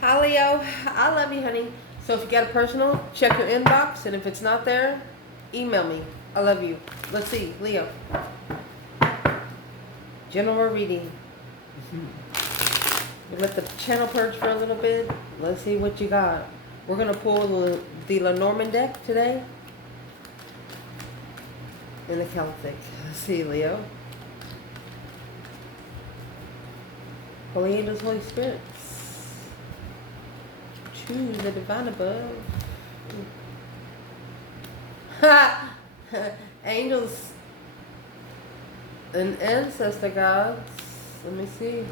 Hi Leo, I love you, honey. So if you got a personal, check your inbox, and if it's not there, email me. I love you. Let's see, Leo. General reading. We let the channel purge for a little bit. Let's see what you got. We're gonna pull the Lenorman deck today in the Celtic. Let's see, Leo. Holy angels, Holy spirits. Choose the divine above. Ha! Angels and ancestor gods. Let me see.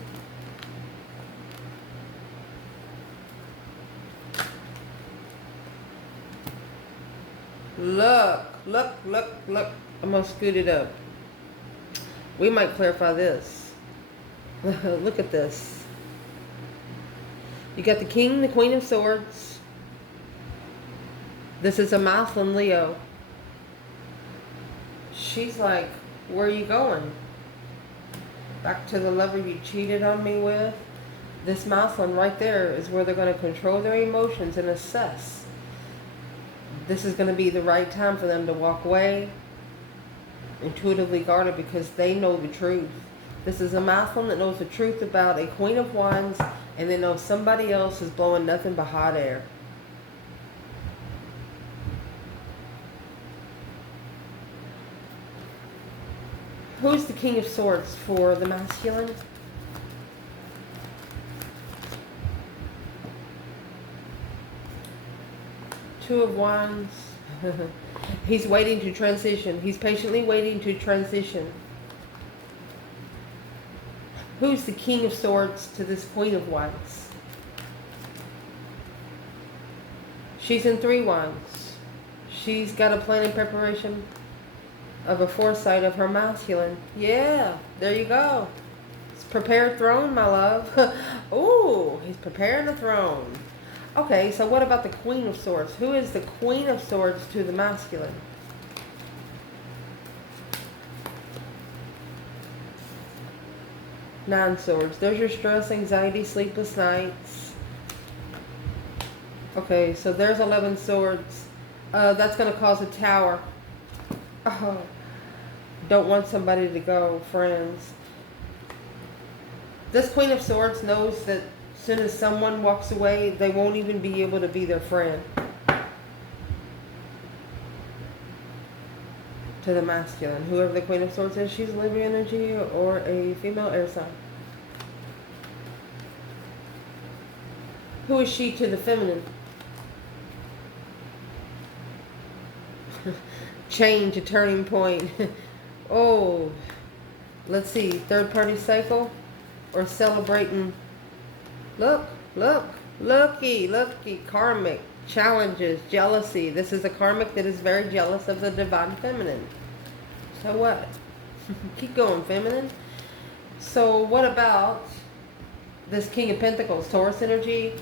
Look. I'm gonna scoot it up. We might clarify this. Look at this. You got the King, the Queen of Swords. This is a masculine Leo. She's like, where are you going? Back to the lover you cheated on me with? This masculine right there is where they're going to control their emotions and assess. This is going to be the right time for them to walk away, intuitively guarded, because they know the truth. This is a masculine that knows the truth about a Queen of Wands, and they know somebody else is blowing nothing but hot air. Who's the King of Swords for the masculine? Two of Wands. He's waiting to transition. He's patiently waiting to transition. Who's the King of Swords to this Queen of Wands? She's in Three Wands. She's got a plan in preparation of a foresight of her masculine. Yeah, there you go. It's prepared throne, my love. Ooh, he's preparing a throne. Okay, so what about the Queen of Swords? Who is the Queen of Swords to the masculine? Nine Swords. There's your stress, anxiety, sleepless nights. Okay, so there's 11 Swords. That's going to cause a tower. Oh, don't want somebody to go, friends. This Queen of Swords knows that as soon as someone walks away, they won't even be able to be their friend. To the masculine. Whoever the Queen of Swords is, she's Libra energy or a female air sign. Who is she to the feminine? Change, a turning point. Oh, let's see. Third party cycle or celebrating. Looky. Karmic, challenges, jealousy. This is a karmic that is very jealous of the divine feminine. So what? Keep going, feminine. So what about this King of Pentacles, Taurus energy?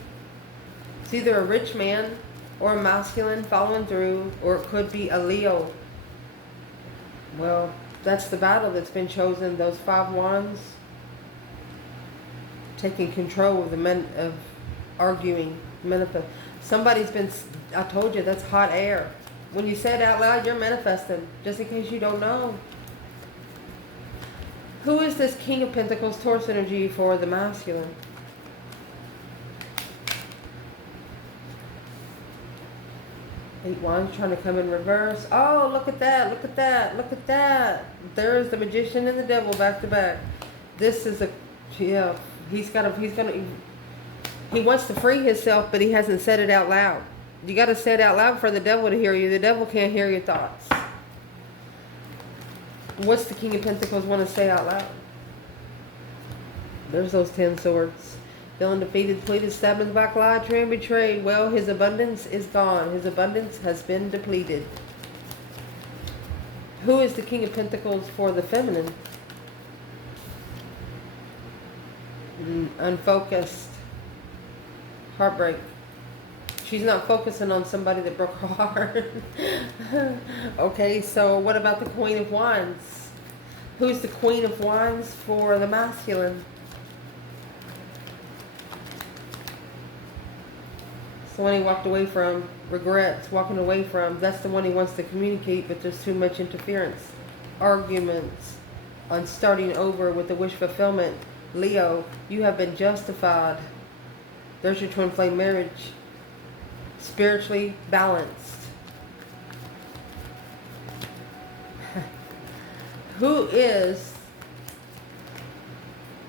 It's either a rich man or a masculine following through, or it could be a Leo. Well, that's the battle that's been chosen. Those 5 wands taking control of the men of arguing, manifest. Somebody's been, I told you, that's hot air. When you say it out loud, you're manifesting, just in case you don't know. Who is this King of Pentacles, Taurus energy for the masculine? Eight Wands trying to come in reverse. Oh, look at that. There's the Magician and the Devil back to back. This is a, yeah, he wants to free himself, but he hasn't said it out loud. You got to say it out loud for the devil to hear you. The devil can't hear your thoughts. What's the King of Pentacles want to say out loud? There's those 10 swords. Feeling defeated, depleted, stabbed in the back, lied, betrayed, betrayed. Well, his abundance is gone. His abundance has been depleted. Who is the King of Pentacles for the feminine? Unfocused. Heartbreak. She's not focusing on somebody that broke her heart. Okay, so what about the Queen of Wands? Who's the Queen of Wands for the masculine? It's the one he walked away from, regrets, walking away from. That's the one he wants to communicate, but there's too much interference. Arguments on starting over with the wish fulfillment. Leo, you have been justified. There's your twin flame marriage. Spiritually balanced. Who is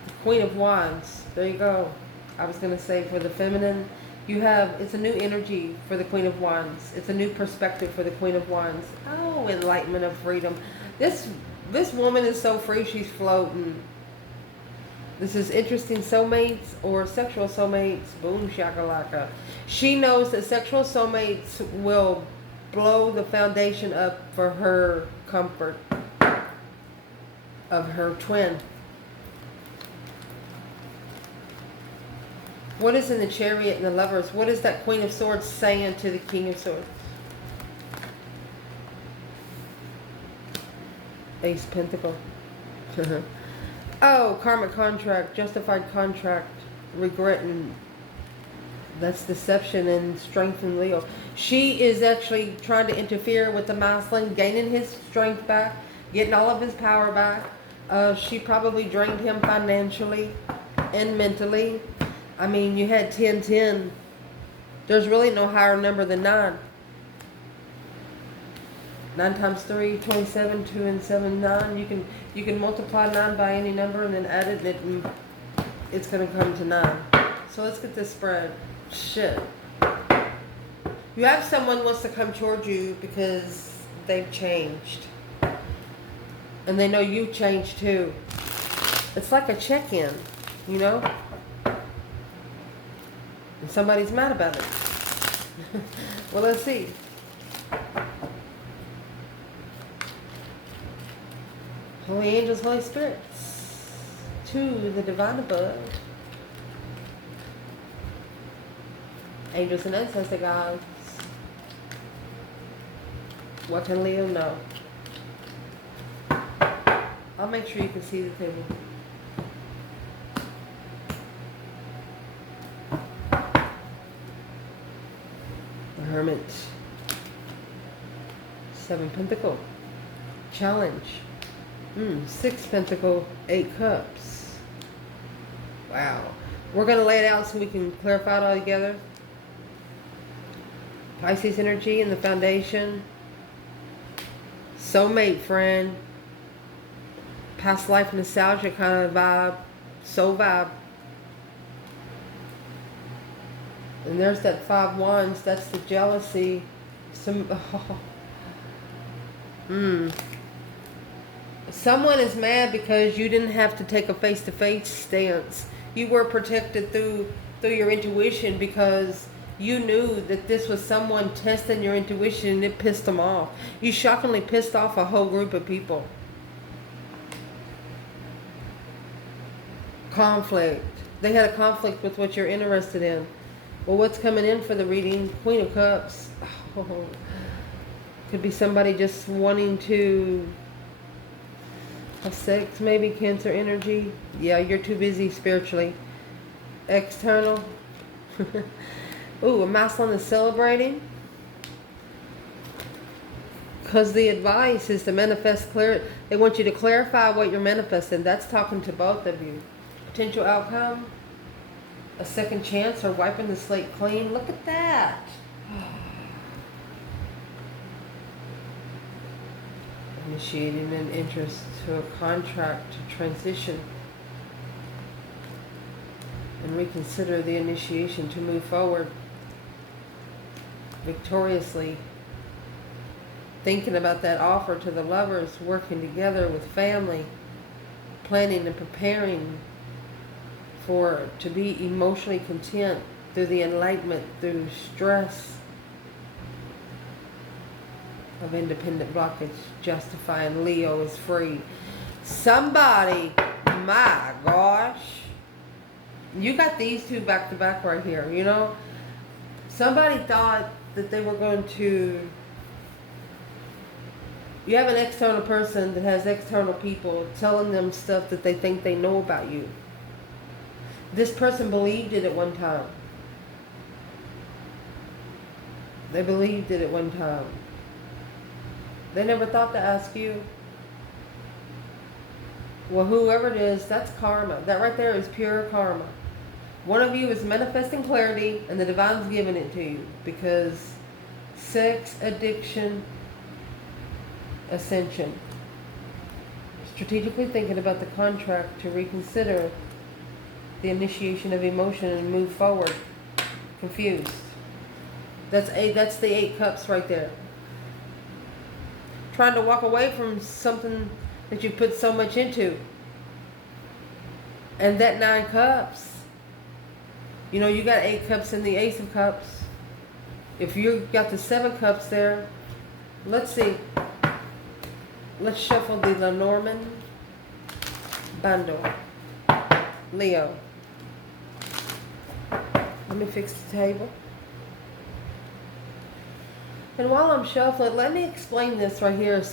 the Queen of Wands? There you go. I was going to say for the feminine, you have, it's a new energy for the Queen of Wands. It's a new perspective for the Queen of Wands. Oh, enlightenment of freedom. This woman is so free, she's floating. This is interesting soulmates or sexual soulmates. Boom shakalaka. She knows that sexual soulmates will blow the foundation up for her comfort of her twin. What is in the Chariot and the Lovers? What is that Queen of Swords saying to the King of Swords? Ace Pentacle. Oh, karmic contract, justified contract, regretting. That's deception and strength in Leo. She is actually trying to interfere with the masculine, gaining his strength back, getting all of his power back. She probably drained him financially and mentally. I mean, you had 10-10. There's really no higher number than 9. 9 times 3, 27, 2 and 7, 9. You can multiply 9 by any number and then add it, and it's going to come to 9. So let's get this spread. Shit. You have someone who wants to come towards you because they've changed. And they know you've changed too. It's like a check-in, you know? And somebody's mad about it. Well, let's see. Holy angels, Holy spirits, to the divine above. Angels and ancestor gods. What can Leo know? I'll make sure you can see the table. The Hermit. 7 Pentacle. Challenge. 6 Pentacle, 8 Cups. Wow. We're going to lay it out so we can clarify it all together. Pisces energy in the foundation. Soulmate friend. Past life nostalgia kind of vibe. Soul vibe. And there's that 5 Wands. That's the jealousy. Someone is mad because you didn't have to take a face-to-face stance. You were protected through your intuition because you knew that this was someone testing your intuition, and it pissed them off. You shockingly pissed off a whole group of people. Conflict. They had a conflict with what you're interested in. Well, what's coming in for the reading? Queen of Cups. Oh, could be somebody just wanting to have sex, maybe Cancer energy. Yeah, you're too busy spiritually. External. Ooh, a masculine is celebrating. Because the advice is to manifest clear. They want you to clarify what you're manifesting. That's talking to both of you. Potential outcome. A second chance or wiping the slate clean. Look at that. Initiating an interest to a contract to transition and reconsider the initiation to move forward victoriously. Thinking about that offer to the lovers, working together with family, planning and preparing to be emotionally content through the enlightenment, through stress of independent blockage, justifying Leo is free. Somebody, my gosh, you got these two back to back right here, you know? Somebody thought that they were going to, you have an external person that has external people telling them stuff that they think they know about you. This person believed it at one time. They believed it at one time. They never thought to ask you. Well, whoever it is, that's karma. That right there is pure karma. One of you is manifesting clarity and the divine's giving it to you because sex addiction, ascension. Strategically thinking about the contract to reconsider the initiation of emotion and move forward. Confused. That's the 8 cups right there. Trying to walk away from something that you put so much into. And that 9 cups. You know, you got 8 cups in the Ace of Cups. If you got the 7 cups there, let's see. Let's shuffle the Lenorman bundle. Leo. Let me fix the table. And while I'm shuffling, let me explain this right here.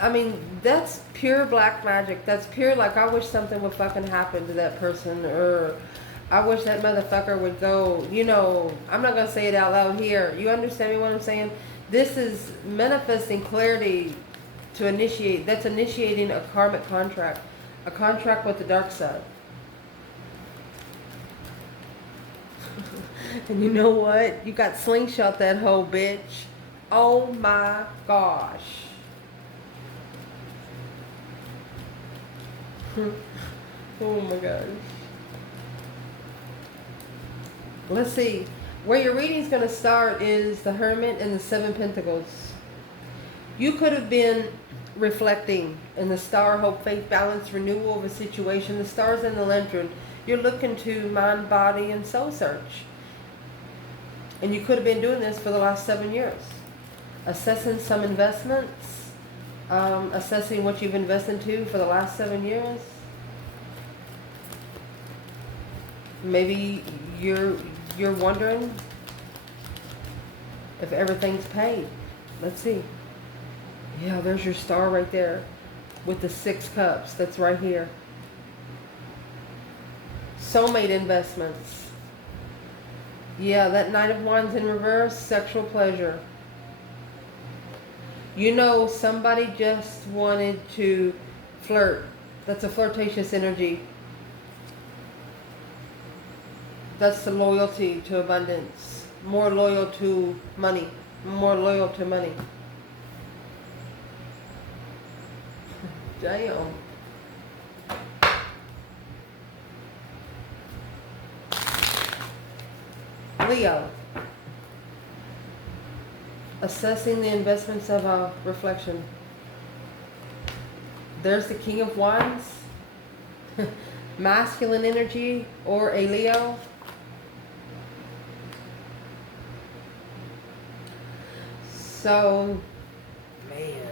I mean, that's pure black magic. That's pure, like, I wish something would fucking happen to that person, or I wish that motherfucker would go, you know, I'm not going to say it out loud here. You understand me what I'm saying? This is manifesting clarity to initiate. That's initiating a karmic contract. A contract with the dark side. And you know what? You got slingshot that whole bitch. Oh my gosh. Oh my gosh. Let's see. Where your reading's going to start is the Hermit and the 7 Pentacles. You could have been reflecting in the Star, Hope, Faith, Balance, Renewal of a situation. The Star's in the Lantern. You're looking to mind, body, and soul search. And you could have been doing this for the last 7 years. Assessing some investments. Assessing what you've invested into for the last 7 years. Maybe you're wondering if everything's paid. Let's see. Yeah, there's your Star right there with the 6 cups. That's right here. Soulmate investments. Yeah, that Knight of Wands in reverse, sexual pleasure. You know, somebody just wanted to flirt. That's a flirtatious energy. That's the loyalty to abundance. More loyal to money. More loyal to money. Damn. Leo. Assessing the investments of a reflection. There's the King of Wands. Masculine energy or a Leo. So, man,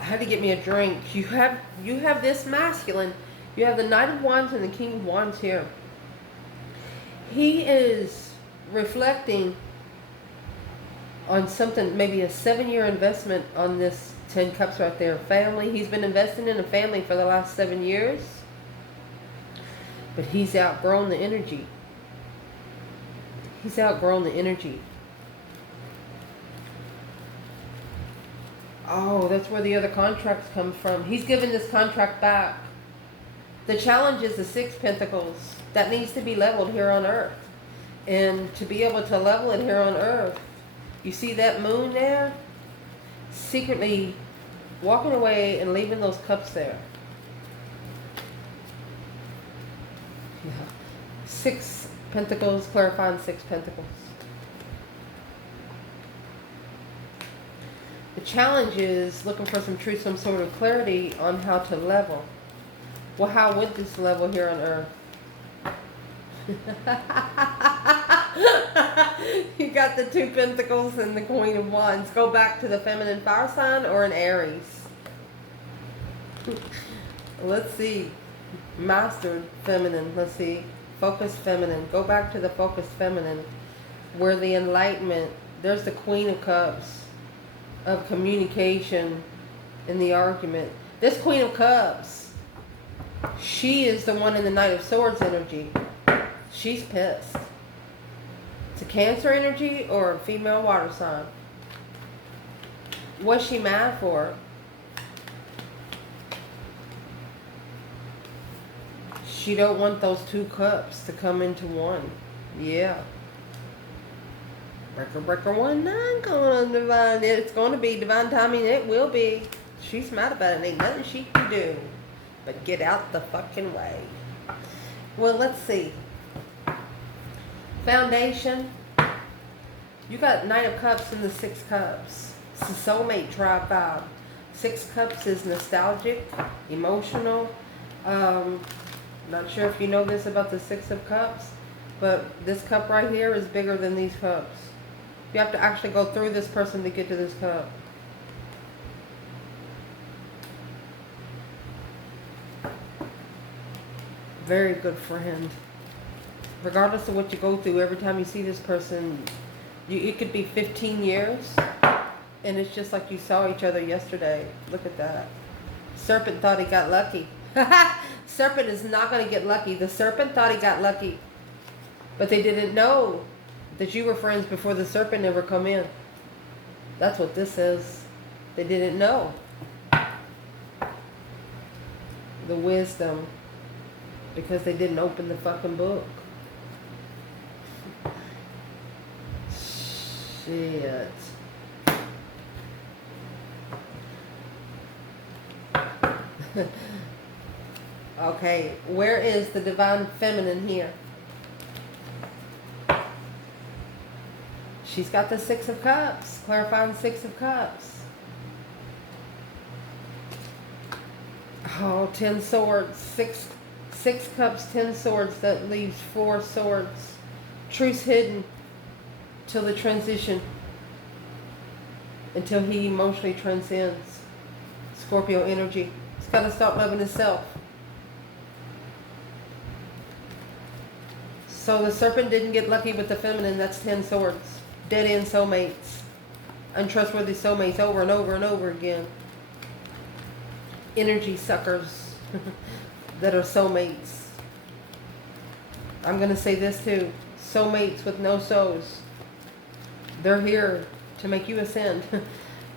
I had to get me a drink. You have this masculine. You have the Knight of Wands and the King of Wands here. He is reflecting on something, maybe a 7-year investment on this 10 cups right there. Family. He's been investing in a family for the last 7 years. But he's outgrown the energy. He's outgrown the energy. Oh, that's where the other contracts come from. He's given this contract back. The challenge is the 6 Pentacles. That needs to be leveled here on Earth. And to be able to level it here on Earth, you see that moon there? Secretly walking away and leaving those cups there. Yeah. 6 Pentacles, clarifying 6 Pentacles. The challenge is looking for some truth, some sort of clarity on how to level. Well, how would this level here on Earth? You got the 2 Pentacles and the Queen of Wands. Go back to the feminine fire sign or an Aries. Let's see. Mastered feminine. Let's see. Focused feminine. Go back to the focused feminine. Where the enlightenment. There's the Queen of Cups. Of communication in the argument. This Queen of Cups, she is the one in the Knight of Swords energy. She's pissed. It's a Cancer energy or a female water sign. What's she mad for? She don't want those two cups to come into one. Yeah. Breaker 19 going on divine. It's going to be divine timing. It will be. She's mad about it. Ain't nothing she can do but get out the fucking way. Well, let's see. Foundation. You got Knight of Cups and the Six Cups. It's a soulmate tribe vibe. Six Cups is nostalgic, emotional. Not sure if you know this about the Six of Cups, but this cup right here is bigger than these cups. You have to actually go through this person to get to this cup. Very good friend. Regardless of what you go through, every time you see this person, it could be 15 years, and it's just like you saw each other yesterday. Look at that. Serpent thought he got lucky. Serpent is not going to get lucky. The serpent thought he got lucky, but they didn't know that you were friends before the serpent ever come in. That's what this is. They didn't know. The wisdom, because they didn't open the fucking book. Shit. Okay, where is the divine feminine here? She's got the Six of Cups, clarifying Six of Cups. Oh, 10 swords, six cups, 10 swords. That leaves 4 swords. Truth's hidden till the transition, until he emotionally transcends. Scorpio energy. He's got to start loving himself. So the serpent didn't get lucky with the feminine. That's 10 swords. Dead end soulmates. Untrustworthy soulmates over and over and over again. Energy suckers that are soulmates. I'm going to say this too. Soulmates with no souls. They're here to make you ascend.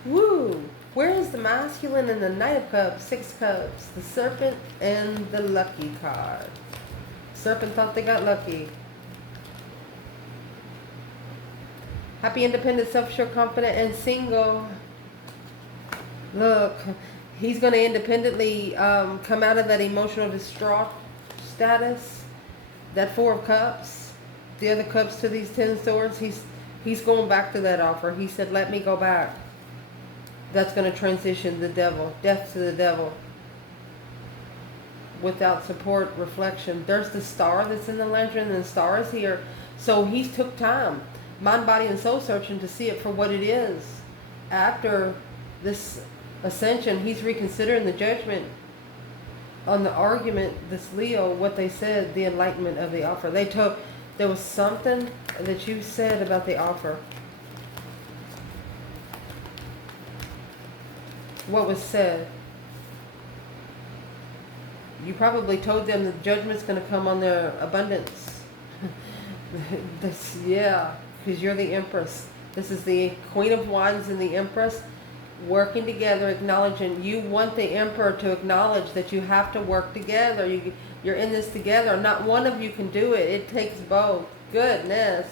Woo! Where is the masculine and the Knight of Cups, Six Cups, the serpent and the lucky card? Serpent thought they got lucky. Happy, independent, self-assured, confident, and single. Look, he's going to independently come out of that emotional distraught status. That 4 of Cups, the other cups to these 10 swords. He's going back to that offer. He said, "Let me go back." That's going to transition the devil, death to the devil. Without support, reflection. There's the star that's in the lantern, and the star is here. So he took time, mind, body, and soul searching to see it for what it is. After this ascension, he's reconsidering the judgment on the argument, this Leo, what they said, the enlightenment of the offer. There was something that you said about the offer. What was said? You probably told them the judgment's going to come on their abundance. Yeah, because you're the Empress. This is the Queen of Wands and the Empress working together, acknowledging. You want the Emperor to acknowledge that you have to work together. You're in this together. Not one of you can do it. It takes both. Goodness.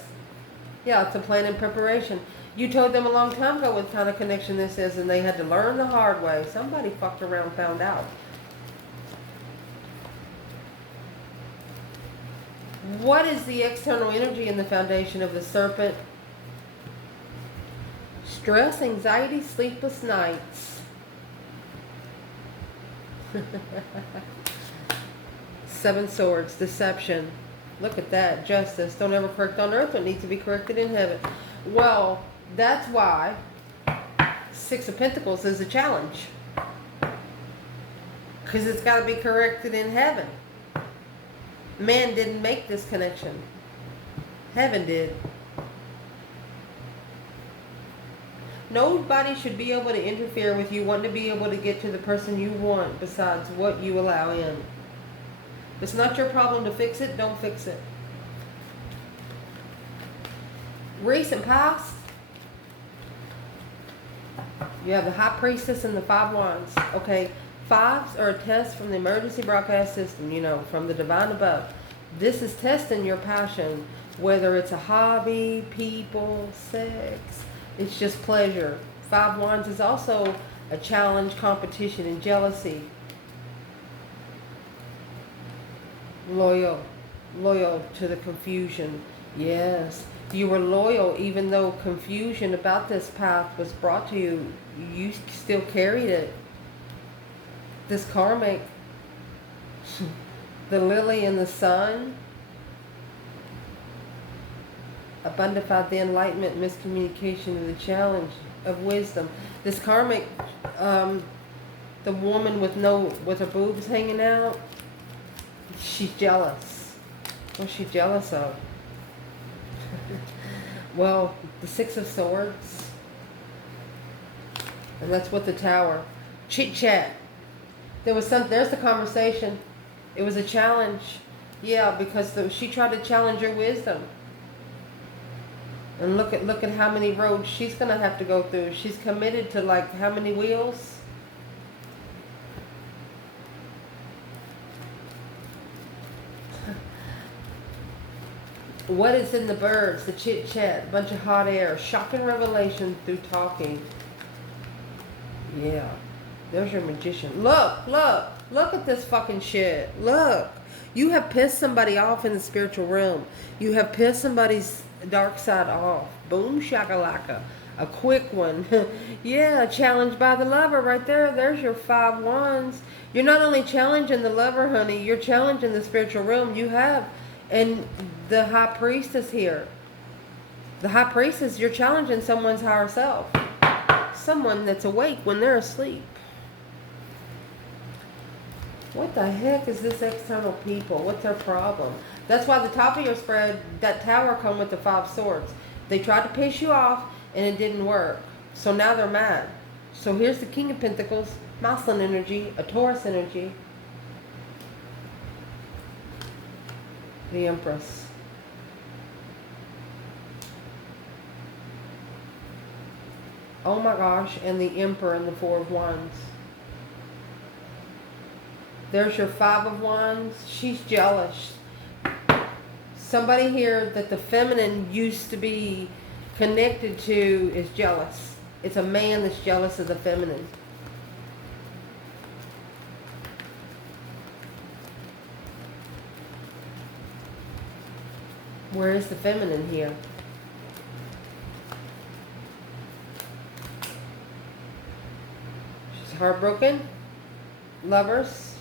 Yeah, it's a plan and preparation. You told them a long time ago what kind of connection this is, and they had to learn the hard way. Somebody fucked around and found out. What is the external energy in the foundation of the serpent? Stress, anxiety, sleepless nights. 7 swords, deception. Look at that, justice. Don't ever correct on earth what needs to be corrected in heaven. Well, that's why 6 of Pentacles is a challenge. Because it's got to be corrected in heaven. Man didn't make this connection. Heaven did. Nobody should be able to interfere with you wanting to be able to get to the person you want besides what you allow in. If it's not your problem to fix it, don't fix it. Recent past, you have the High Priestess and the Five Wands. Okay, fives are a test from the emergency broadcast system, you know, from the divine above. This is testing your passion, whether it's a hobby, people, sex. It's just pleasure. Five Wands is also a challenge, competition, and jealousy. Loyal to the confusion. Yes, you were loyal even though confusion about this path was brought to you. You still carried it. This karmic, the lily and the sun, abundified the enlightenment, miscommunication, and the challenge of wisdom. This karmic, the woman with her boobs hanging out, she's jealous. What's she jealous of? Well, the Six of Swords. And that's what the Tower. Chit chat. There's the conversation. It was a challenge. Yeah, because she tried to challenge your wisdom. And look at how many roads she's gonna have to go through. She's committed to like how many wheels? What is in the birds? The chit chat, bunch of hot air, shocking revelation through talking. Yeah, there's your magician. Look at this fucking shit. Look, you have pissed somebody off in the spiritual realm. You have pissed somebody's dark side off. Boom shakalaka. A quick one. Yeah, challenged by the lover right there. There's your Five Wands. You're not only challenging the lover, honey, you're challenging the spiritual realm. You have. And the High Priestess here. The High Priestess, you're challenging someone's higher self. Someone that's awake when they're asleep. What the heck is this external people? What's their problem? That's why the top of your spread, that Tower come with the Five Swords. They tried to piss you off and it didn't work. So now they're mad. So here's the King of Pentacles, masculine energy, a Taurus energy. The Empress. Oh my gosh, and the Emperor and the Four of Wands. There's your Five of Wands. She's jealous. Somebody here that the feminine used to be connected to is jealous. It's a man that's jealous of the feminine. Where is the feminine here? She's heartbroken. Lovers.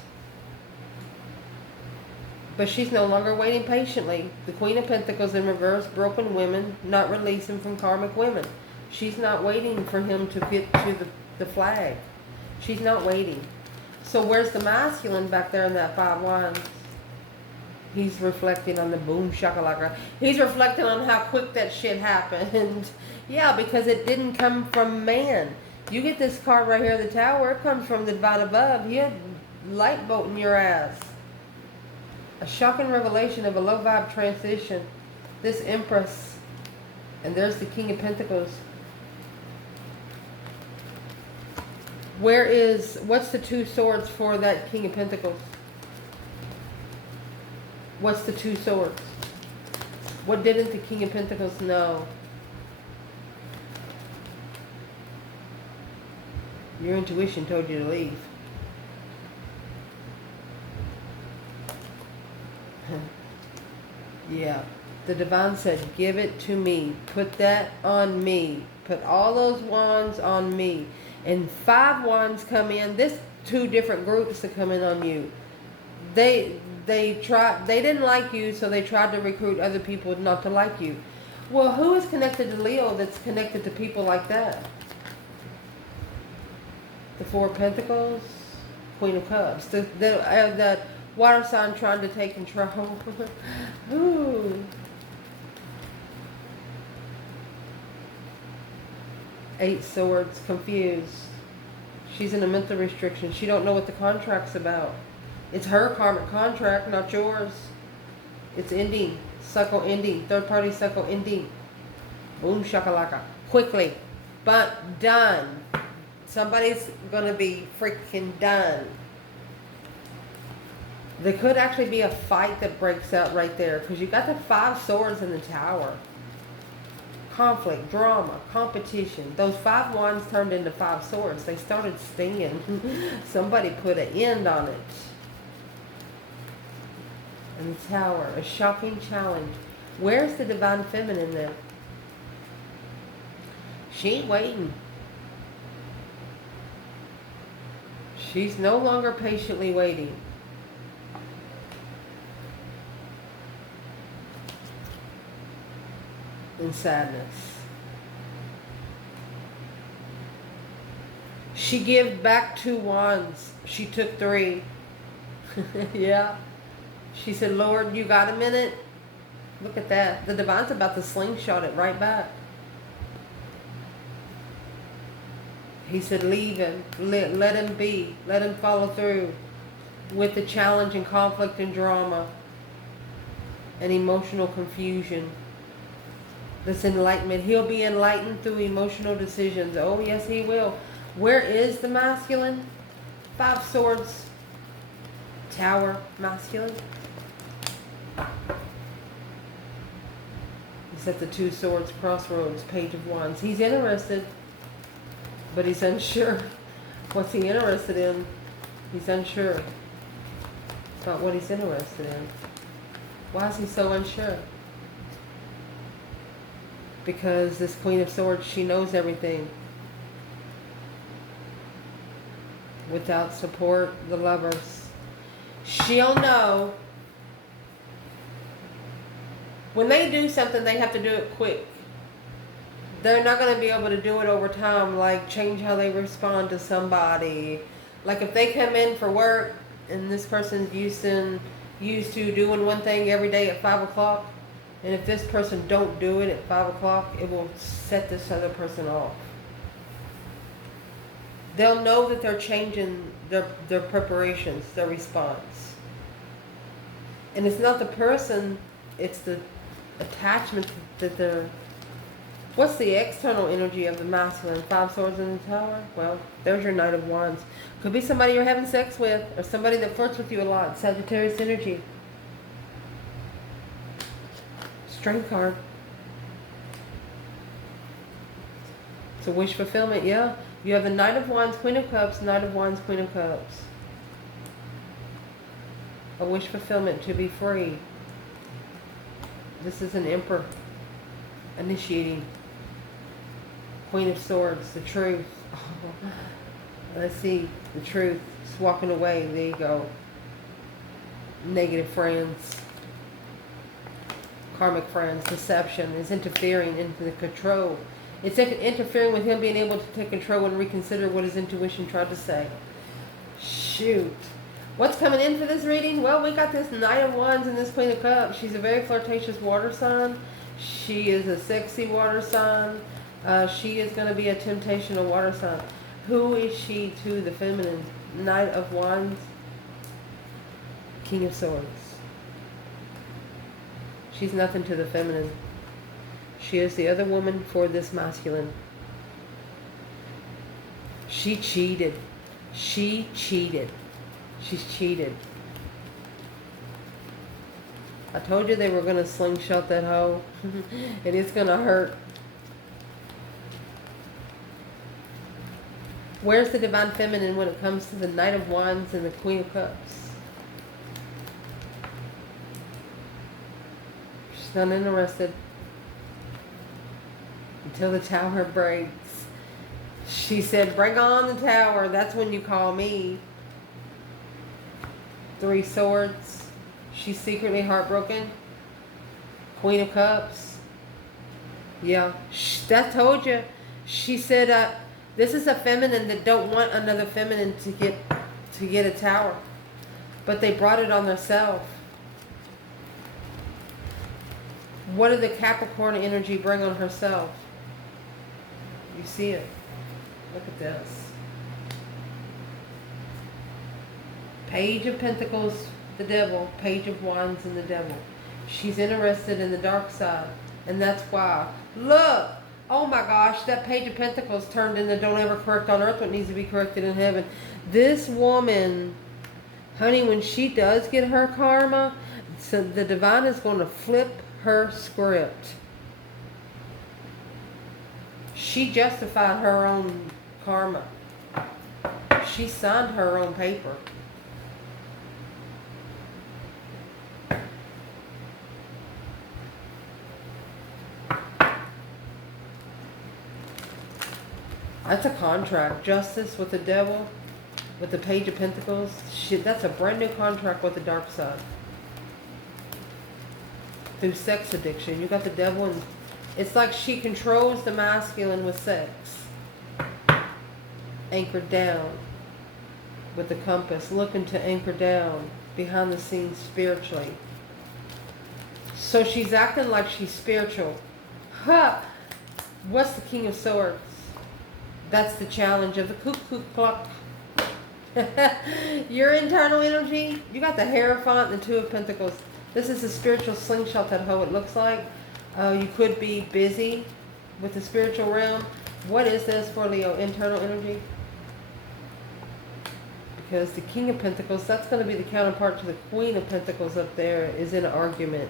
But she's no longer waiting patiently. The Queen of Pentacles in reverse, broken women, not releasing from karmic women. She's not waiting for him to get to the flag. She's not waiting. So where's the masculine back there in that Five Wands? He's reflecting on the boom shakalaka. He's reflecting on how quick that shit happened. Yeah, because it didn't come from man. You get this card right here, the Tower. It comes from the divine above. He had light bolting your ass. A shocking revelation of a low vibe transition. This Empress. And there's the King of Pentacles. What's the Two Swords for that King of Pentacles? What's the Two Swords? What didn't the King of Pentacles know? Your intuition told you to leave. Yeah. The divine said, give it to me. Put that on me. Put all those wands on me. And Five Wands come in. This two different groups that come in on you. They didn't like you, so they tried to recruit other people not to like you. Well, who is connected to Leo that's connected to people like that? The Four of Pentacles, Queen of Cups. The water sign trying to take control. Ooh. Eight Swords, confused. She's in a mental restriction. She don't know what the contract's about. It's her karmic contract, not yours. It's ending. Cycle ending. Third party cycle ending. Boom shakalaka. Quickly. But done. Somebody's going to be freaking done. There could actually be a fight that breaks out right there. Because you got the 5 swords in the tower. Conflict, drama, competition. Those 5 wands turned into 5 swords. They started stinging. Somebody put an end on it. And the tower, a shocking challenge. Where's the divine feminine then? She ain't waiting. She's no longer patiently waiting. In sadness. She gave back 2 wands. She took 3. Yeah. She said, Lord, you got a minute? Look at that. The divine's about to slingshot it right back. He said, leave him. Let him be. Let him follow through with the challenge and conflict and drama and emotional confusion. This enlightenment. He'll be enlightened through emotional decisions. Oh, yes, he will. Where is the masculine? 5 swords. Tower. Masculine. He's at the 2 swords. Crossroads. Page of Wands. He's interested. But he's unsure. What's he interested in? He's unsure about what he's interested in. Why is he so unsure? Because this Queen of Swords, she knows everything. Without support, the lovers. She'll know. When they do something, they have to do it quick. They're not going to be able to do it over time, like change how they respond to somebody. Like if they come in for work and this person's used to doing one thing every day at 5 o'clock, and if this person don't do it at 5 o'clock, it will set this other person off. They'll know that they're changing their preparations, their response. And it's not the person, it's the attachment that they're... What's the external energy of the masculine? 5 swords in the tower? Well, there's your Knight of Wands. Could be somebody you're having sex with, or somebody that flirts with you a lot. Sagittarius energy. Strength card. It's a wish fulfillment, yeah. You have the Knight of Wands, Queen of Cups, Knight of Wands, Queen of Cups. A wish fulfillment to be free. This is an Emperor. Initiating. Queen of Swords, the truth. Let's see, the truth. Just walking away. There you go. Negative friends. Karmic friends. Deception is interfering into the control. It's interfering with him being able to take control and reconsider what his intuition tried to say. Shoot. What's coming in for this reading? Well, we got this Knight of Wands and this Queen of Cups. She's a very flirtatious water sign. She is a sexy water sign. She is going to be a temptational water sign. Who is she to the feminine? Knight of Wands, King of Swords. She's nothing to the feminine. She is the other woman for this masculine. She cheated. She cheated. She's cheated. I told you they were going to slingshot that hoe. And it's going to hurt. Where's the divine feminine when it comes to the Knight of Wands and the Queen of Cups? She's not interested. Until the tower breaks. She said, bring on the tower. That's when you call me. 3 swords. She's secretly heartbroken. Queen of Cups. Yeah. That told you. She said, this is a feminine that don't want another feminine to get a tower. But they brought it on themselves. What did the Capricorn energy bring on herself? You see it. Look at this. Page of Pentacles, the devil. Page of Wands and the devil. She's interested in the dark side. And that's why. Look! Oh my gosh, that Page of Pentacles turned into don't ever correct on earth what needs to be corrected in heaven. This woman, honey, when she does get her karma, so the divine is going to flip her script. She justified her own karma. She signed her own paper. That's a contract. Justice with the devil, with the Page of Pentacles. Shit, that's a brand new contract with the dark side. Through sex addiction. You got the devil, and it's like she controls the masculine with sex. Anchored down with the compass, looking to anchor down behind the scenes spiritually. So she's acting like she's spiritual. Huh! What's the King of Swords? That's the challenge of the cuckoo clock. Your internal energy, you got the Hierophant and the Two of Pentacles. This is a spiritual slingshot, that hoe it looks like. You could be busy with the spiritual realm. What is this for Leo? Internal energy? Because the King of Pentacles, that's going to be the counterpart to the Queen of Pentacles up there, is in an argument.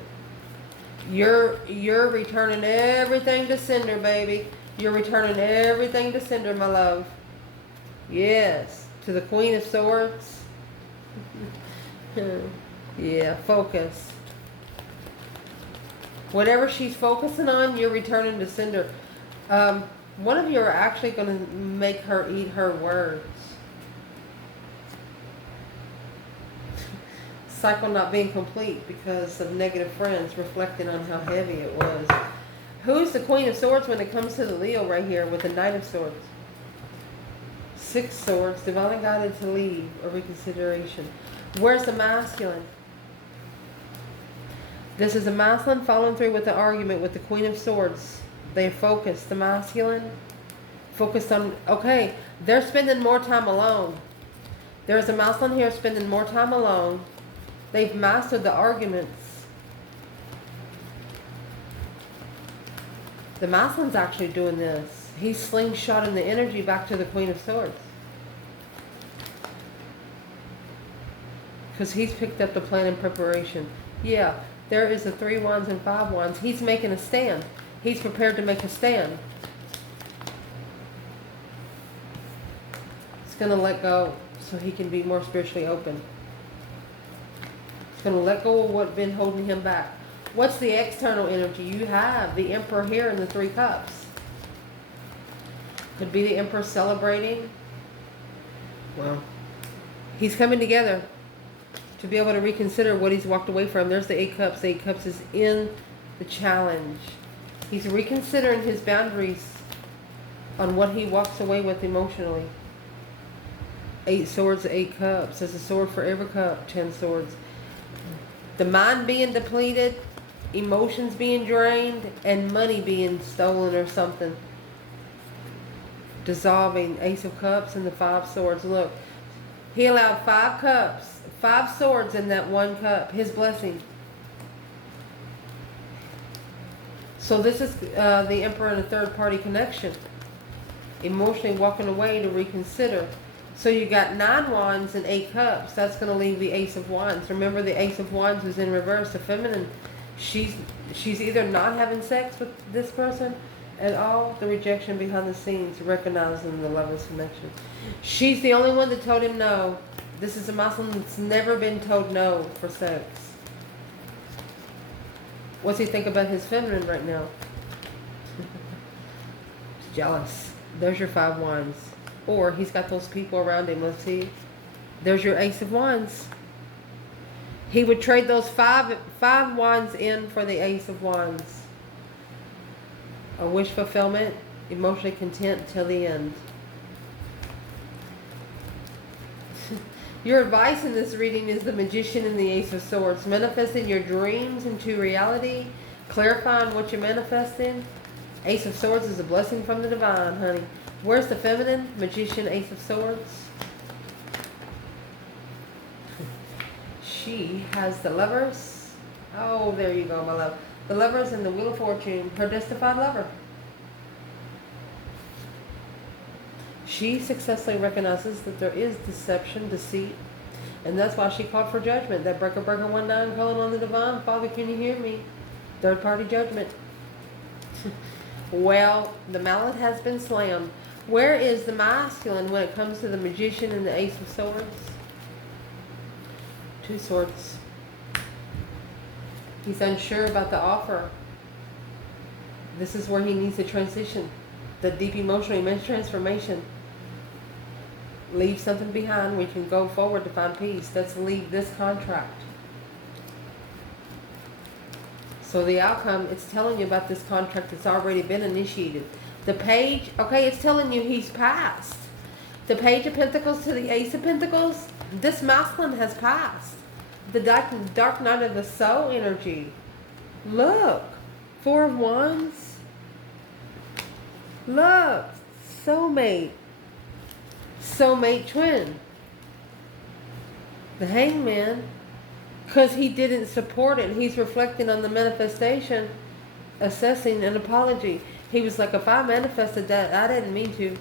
You're returning everything to sender, baby. You're returning everything to sender, my love. Yes. To the Queen of Swords. Yeah, focus. Whatever she's focusing on, you're returning to sender. One of you are actually going to make her eat her words. Cycle not being complete because of negative friends, reflecting on how heavy it was. Who's the Queen of Swords when it comes to the Leo right here with the Knight of Swords? 6 swords, divinely guided to leave or reconsideration. Where's the masculine? This is a masculine following through with the argument with the Queen of Swords. They focused, the masculine focused on, okay, they're spending more time alone. There's a masculine here spending more time alone. They've mastered the arguments. The masculine's actually doing this. He's slingshotting the energy back to the Queen of Swords. Because he's picked up the plan in preparation. Yeah, there is the 3 wands and 5 wands. He's making a stand. He's prepared to make a stand. He's going to let go so he can be more spiritually open. He's going to let go of what's been holding him back. What's the external energy? You have the Emperor here in the 3 cups. Could be the Emperor celebrating. Well, he's coming together to be able to reconsider what he's walked away from. There's the 8 cups. The 8 cups is in the challenge. He's reconsidering his boundaries on what he walks away with emotionally. 8 swords, 8 cups. There's a sword for every cup. 10 swords. The mind being depleted, emotions being drained, and money being stolen or something. Dissolving. Ace of Cups and the 5 swords. Look, he allowed 5 cups, 5 swords in that 1 cup. His blessing. So this is the Emperor and a third party connection. Emotionally walking away to reconsider. So you got 9 wands and 8 cups. That's going to leave the Ace of Wands. Remember, the Ace of Wands is in reverse. The feminine, she's either not having sex with this person at all, the rejection behind the scenes, recognizing the lover's connection. She's the only one that told him no. This is a Muslim that's never been told no for sex. What's he think about his feminine right now? He's jealous. There's your 5 wands. Or he's got those people around him. Let's see. There's your Ace of Wands. He would trade those 5 wands in for the Ace of Wands. A wish fulfillment, emotionally content till the end. Your advice in this reading is the Magician and the Ace of Swords. Manifesting your dreams into reality. Clarifying what you're manifesting. Ace of Swords is a blessing from the divine, honey. Where's the feminine? Magician, Ace of Swords. She has the Lovers. Oh, there you go, my love. The Lovers and the Wheel of Fortune. Her justified lover. She successfully recognizes that there is deception, deceit, and that's why she called for judgment. That breaker 19 calling on the divine. Father, can you hear me? Third party judgment. Well, the mallet has been slammed. Where is the masculine when it comes to the Magician and the Ace of Swords? Two Swords. He's unsure about the offer. This is where he needs to transition. The deep emotional immense transformation. Leave something behind. We can go forward to find peace. Let's leave this contract. So the outcome, it's telling you about this contract that's already been initiated. The Page, okay, it's telling you he's passed. The Page of Pentacles to the Ace of Pentacles, this masculine has passed. The dark night of the soul energy. Look, Four of Wands. Look, soulmate. Soulmate twin. The Hangman. Because he didn't support it. He's reflecting on the manifestation, assessing an apology. He was like, if I manifested that, I didn't mean to.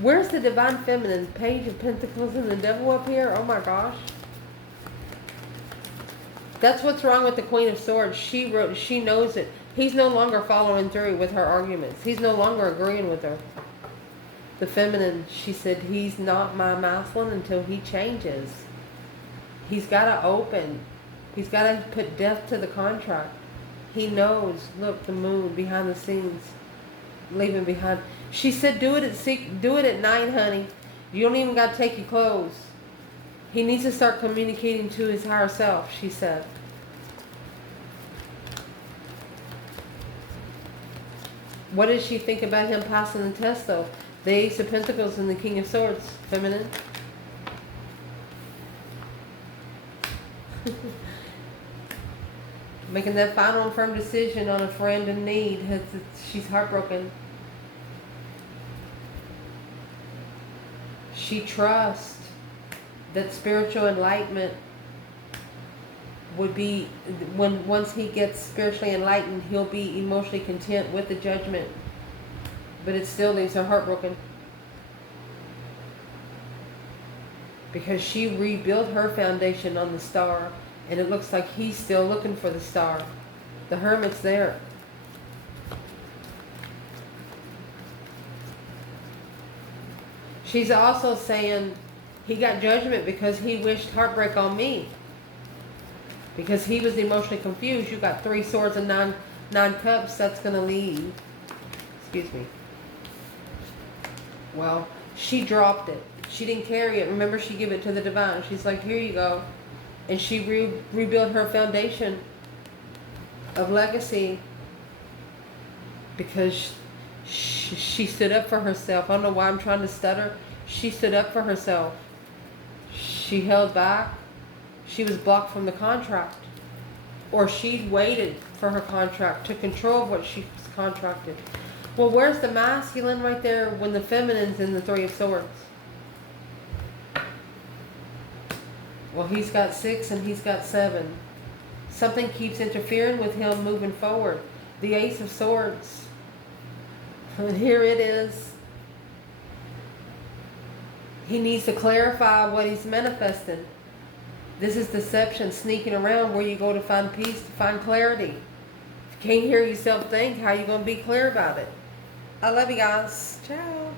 Where's the Divine Feminine? Page of Pentacles and the Devil up here? Oh my gosh. That's what's wrong with the Queen of Swords. She knows it. He's no longer following through with her arguments. He's no longer agreeing with her. The Feminine, she said, he's not my masculine until he changes. He's got to open. He's got to put death to the contract. He knows. Look, the Moon behind the scenes, leaving behind. She said, do it at night, honey. You don't even got to take your clothes. He needs to start communicating to his higher self, she said. What does she think about him passing the test, though? The Ace of Pentacles and the King of Swords, Feminine. Making that final and firm decision on a friend in need. She's heartbroken. She trusts that spiritual enlightenment would be, once he gets spiritually enlightened, he'll be emotionally content with the judgment. But it still leaves her heartbroken. Because she rebuilt her foundation on the star. And it looks like he's still looking for the star. The Hermit's there. She's also saying he got judgment because he wished heartbreak on me. Because he was emotionally confused. You got 3 swords and 9 cups. That's going to leave. Excuse me. Well, she dropped it. She didn't carry it. Remember, she gave it to the divine. She's like, here you go. And she rebuilt her foundation of legacy because she stood up for herself. I don't know why I'm trying to stutter. She stood up for herself. She held back. She was blocked from the contract. Or she waited for her contract to control what she was contracted. Well, where's the masculine right there when the feminine's in the 3 of Swords? Well, he's got 6 and he's got 7. Something keeps interfering with him moving forward. The Ace of Swords. And here it is. He needs to clarify what he's manifesting. This is deception, sneaking around where you go to find peace, to find clarity. If you can't hear yourself think, how are you going to be clear about it? I love you guys. Ciao.